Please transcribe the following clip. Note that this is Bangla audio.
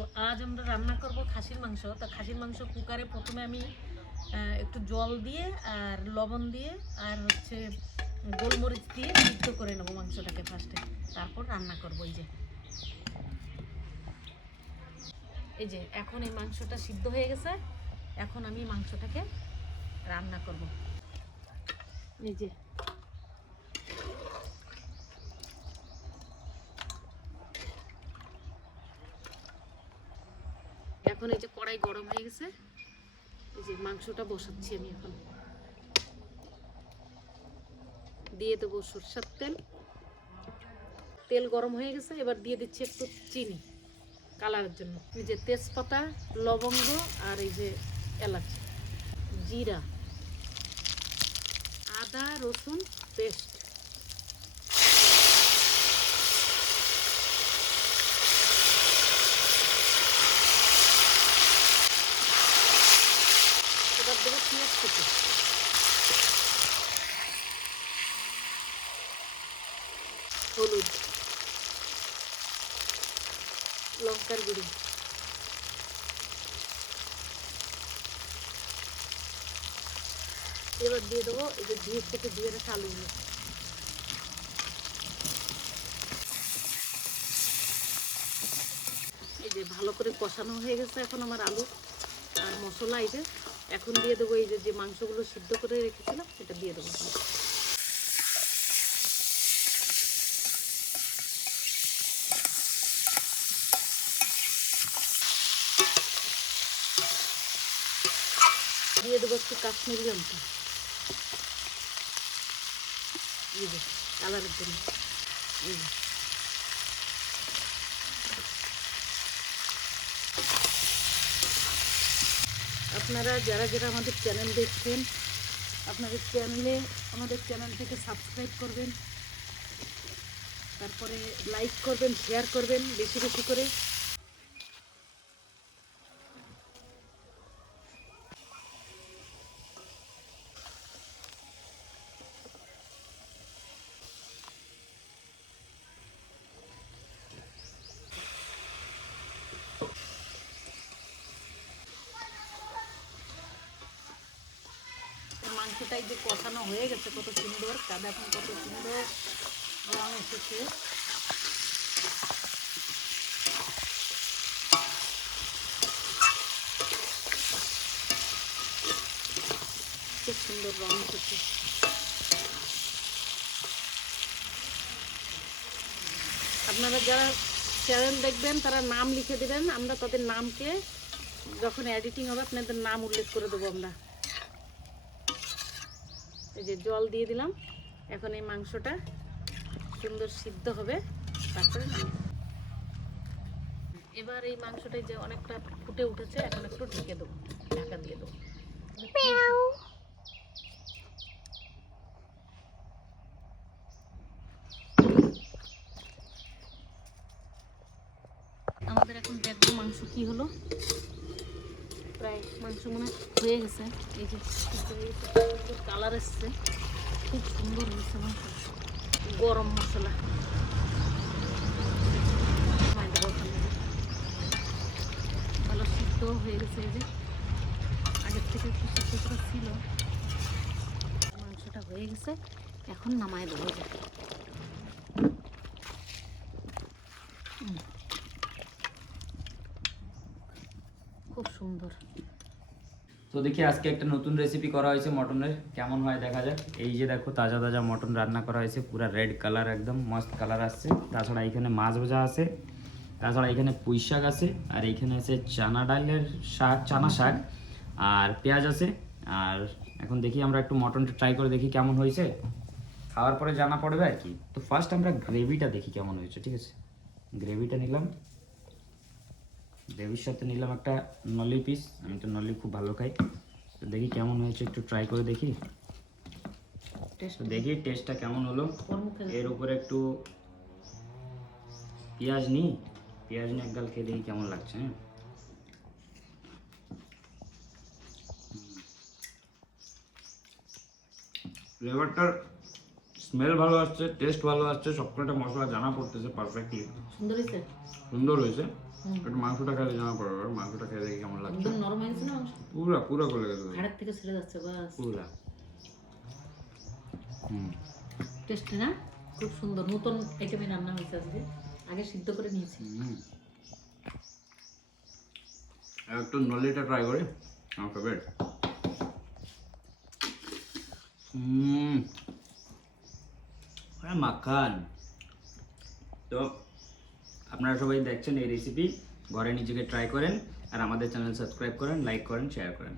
তো আজ আমরা রান্না করব খাসির মাংস। তো খাসির মাংস কুকারে প্রথমে আমি একটু জল দিয়ে আর লবণ দিয়ে আর হচ্ছে গোলমরিচ দিয়ে সিদ্ধ করে নেবো মাংসটাকে ফার্স্টে, তারপর রান্না করবো। এই যে এখন এই মাংসটা সিদ্ধ হয়ে গেছে, এখন আমি মাংসটাকে রান্না করব। এই যে এখন এই যে কড়াই গরম হয়ে গেছে, এই যে মাংসটা বসাচ্ছি আমি। এখন দিয়ে দেবো সরষের তেল। তেল গরম হয়ে গেছে, এবার দিয়ে দিচ্ছি একটু চিনি কালারের জন্য। এই যে তেজপাতা, লবঙ্গ আর এই যে এলাচ, জিরা, আদা রসুন পেস্ট। এবার দেবো পেঁয়াজ কুচি, হলুদ, লঙ্কার গুঁড়ি, এবার দিয়ে দেবো এই যে ধুয়ে কেটে ধুয়ে রাখা আলুগুলো। এই যে ভালো করে কষানো হয়ে গেছে এখন আমার আলু আর মশলা। এই যে এখন দিয়ে দেবো এই যে মাংসগুলো সিদ্ধ করে রেখেছিলাম এটা দিয়ে দেবো। দিয়ে দেবো একটু কাশ্মীরি লঙ্কা, এই যে কালারের জন্য। এই যে আপনারা যারা যারা আমাদের চ্যানেল দেখছেন, আপনাদের আমাদের চ্যানেলটিকে সাবস্ক্রাইব করবেন, তারপরে লাইক করবেন, শেয়ার করবেন বেশি বেশি করে। মাংসটাই যে কষানো হয়ে গেছে কত সুন্দর, কাদা এখন কত সুন্দর রং এসেছে। খুব সুন্দর রং এসেছে। আপনারা যারা চ্যানেল দেখবেন তারা নাম লিখে দেবেন, আমরা তাদের নামকে যখন এডিটিং হবে আপনাদের নাম উল্লেখ করে দেবো আমরা। এই যে জল দিয়ে দিলাম, এখন এই মাংসটা সুন্দর সিদ্ধ হবে, তারপরে এবার এই মাংসটাই যে অনেকটা ফুটে উঠেছে, এখন একটু ঢেকে দেবো, ঢাকা দিয়ে দেবো। আমাদের এখন দেখবো মাংস কি হলো। প্রায় মাংস মনে হয়ে গেছে। এই যে কালার এসছে, খুব সুন্দর হয়েছে মাংস। গরম মশলা ভালো সিদ্ধ হয়ে গেছে। এই যে আগের থেকে একটু সিদ্ধ করা ছিল, মাংসটা হয়ে গেছে, এখন নামায় দেবো। খুব সুন্দর। তো দেখি আজকে একটা নতুন রেসিপি করা হয়েছে মটনের, কেমন হয় দেখা যাক। এই যে দেখো তাজা তাজা মটন রান্না করা হয়েছে, পুরো রেড কালার, একদম মস্ত কালার আসছে। তাছাড়া এখানে মাছ ভাজা আছে, তাছাড়া এখানে পুঁই শাক আছে, আর এখানে আছে চানা ডালের শাক, চানা শাক, আর পেঁয়াজ আছে। আর এখন দেখি আমরা একটু মটনটা ট্রাই করে দেখি কেমন হয়েছে, খাওয়ার পরে জানা পড়বে আর কি। তো ফার্স্ট আমরা গ্রেভিটা দেখি কেমন হয়েছে, ঠিক আছে। গ্রেভিটা নিলাম, গ্রেভির সাথে নিলাম একটা নলি পিস, আমি তো নলি খুব ভালো খাই। তো দেখি কেমন হয়েছে, একটু ট্রাই করে দেখি। তো দেখি টেস্টটা কেমন হলো। এর উপরে একটু পেঁয়াজ নিই, পেঁয়াজ নিয়ে একগাল খেয়ে দেখি কেমন লাগছে। হ্যাঁ, ফ্লেভারটার স্মেল ভালো আসছে, টেস্ট ভালো আসছে, সবকটা মশলা জানা পড়তেছে পারফেক্টলি। সুন্দর হয়েছে, সুন্দর হয়েছে। একটু মাংসটা খেলে জানা পড়বে, মাংসটা খেয়ে দেখি কেমন লাগছে। একদম নরম হয়ে গেছে না মাংস, পুরা পুরা গলে গেছে হাড়ের থেকে ছেড়ে যাচ্ছে বাস। পুরা। টেস্টি না, খুব সুন্দর নতুন আইটেমে রান্না হয়েছে আজকে, আগে সিদ্ধ করে নিয়েছি। একটু নলিটা ট্রাই করি, আমার ফেভারিট। মাখান। তো আপনারা সবাই দেখছেন এই রেসিপি, ঘরে নিজেকে ট্রাই করেন আর আমাদের চ্যানেল সাবস্ক্রাইব করেন, লাইক করেন, শেয়ার করেন।